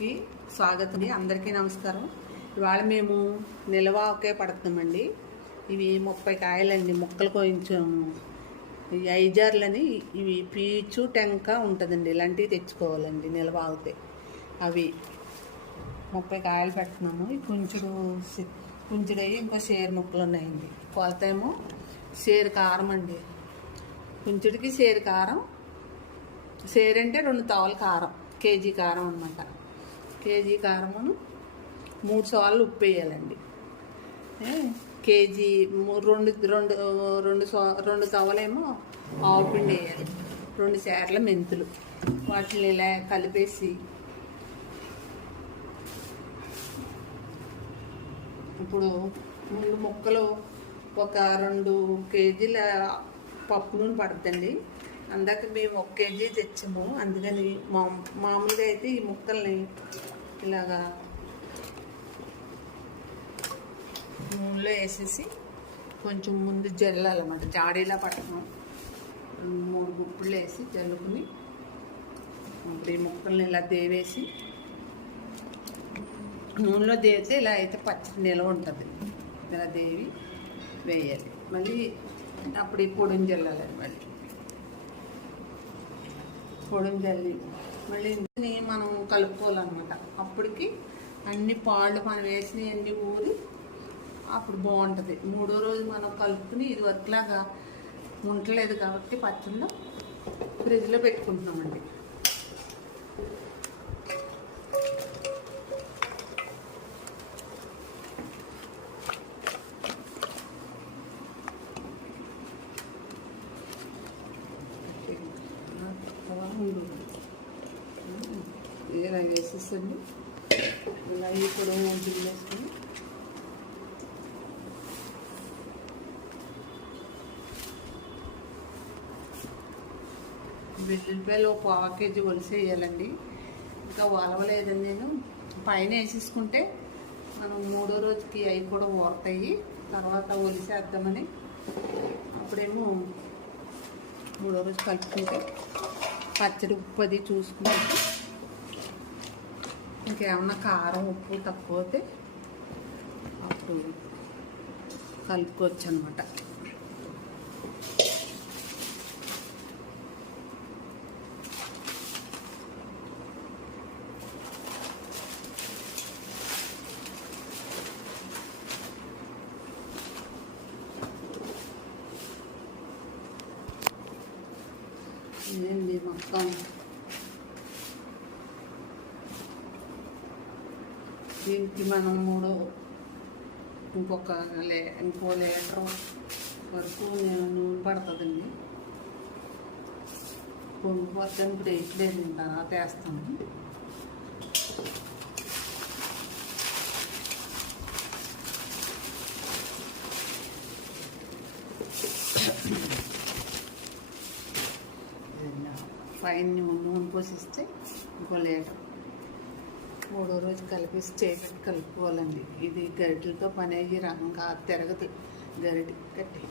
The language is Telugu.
బ్లాగ్కి స్వాగతం. అందరికీ నమస్కారం. ఇవాళ మేము నిలవాకే పడుతున్నామండి. ఇవి 30 కాయలండి, మొక్కలు కోయించాము. ఈ ఐజార్లని ఇవి పీచు టెంక ఉంటుందండి, ఇలాంటివి తెచ్చుకోవాలండి నిలవాగితే. అవి 30 కాయలు పెడుతున్నాము. ఈ కుంచుడయ్యి ఇంకో షేర్ ముక్కలు ఉన్నాయండి. కొలతేమో షేర్ కారం అండి. కుంచుడికి షేర్ కారం, షేర్ అంటే 2 తవల కారం, కేజీ కారం అన్నమాట. కేజీ కారమును 3 సార్లు ఉప్పు వేయాలండి. కేజీ రెండు తవలేమో ఆవు పిండి వేయాలి. 2 సేర్ల మెంతులు, వాటిని ఇలా కలిపేసి ఇప్పుడు ముందు ముక్కలు ఒక 2 కేజీల పప్పు నూనె పడుతుందండి. అందాక మేము 1 కేజీ తెచ్చాము, అందుకని మామూలుగా అయితే ఈ ముక్కల్ని ఇలాగా నూనెలో వేసేసి కొంచెం ముందు జల్లాలన్నమాట. జాడీలా పట్టడం 3 గుప్పులు వేసి జల్లుకుని ఇప్పుడు ఈ ముక్కల్ని ఇలా దేవేసి నూనెలో దేవితే ఇలా అయితే పచ్చడి నిలవ ఉంటుంది. ఇలా దేవి వేయాలి. మళ్ళీ అప్పుడు ఈ పొడిని జల్లాలి. మళ్ళీ పొడిని జల్లి మళ్ళీ మనం కలుపుకోవాలన్నమాట. అప్పటికి అన్ని పాళ్ళు మనం వేసినవి అన్నీ ఊరి అప్పుడు బాగుంటుంది. 3వ రోజు మనం కలుపుకుని ఇది వరకులాగా ఉండలేదు కాబట్టి పచ్చడిలో ఫ్రిడ్జ్లో పెట్టుకుంటున్నామండి. ఇలా వేసేసండి. ఇలా ఇప్పుడు వేసుకొని వెల్లుల్లిపాయలు 1/4 కేజీ ఒలిసి వేయాలండి. ఇంకా వలవలేదని నేను పైన వేసేసుకుంటే మనం 3వ రోజుకి అవి కూడా ఊరతాయి. తర్వాత ఒలిసేద్దామని అప్పుడేమో 3వ రోజు కలుపుకుంటే పచ్చడి ఉప్పు అది చూసుకుంటే ఇంకేమన్నా కారం ఉప్పు తక్కువ అయితే అప్పుడు కలుపుకోవచ్చు అనమాట. ఇదేంటి మొత్తం దీనికి మనం ఇంకో లీటర్ వరకు నూనె పడుతుందండి. పొంగిపోతే ఇప్పుడు వేయట్లేదు, తర్వాత వేస్తాము. పైన నూనె పోసిస్తే ఇంకో లీటర్ 3వ రోజు కలిపేసి చేయబెట్టి కలుపుకోవాలండి. ఇది గరిటెలతో పని అయ్యి రంగా తిరగదు గరిటె కట్టి.